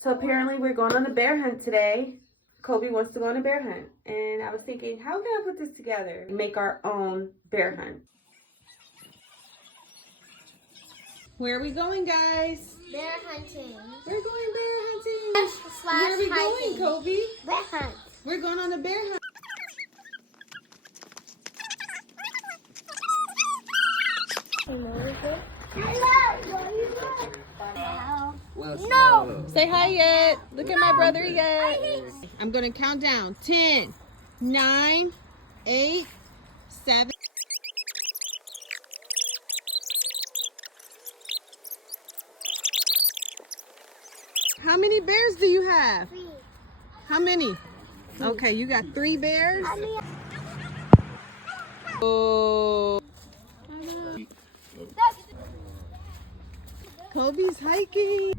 So apparently we're going on a bear hunt today. Kobe wants to go on a bear hunt. And I was thinking, how can I put this together? Make our own bear hunt. Where are we going, guys? Bear hunting. We're going bear hunting. Slash Where are we hiking. going, Kobe? Bear hunt. We're going on a bear hunt. No. Say hi, Yet. Look at my brother, Yet. I'm going to count down. 10, 9, 8, 7. How many bears do you have? 3. How many? Okay, you got 3 bears? Oh. Kobe's hiking.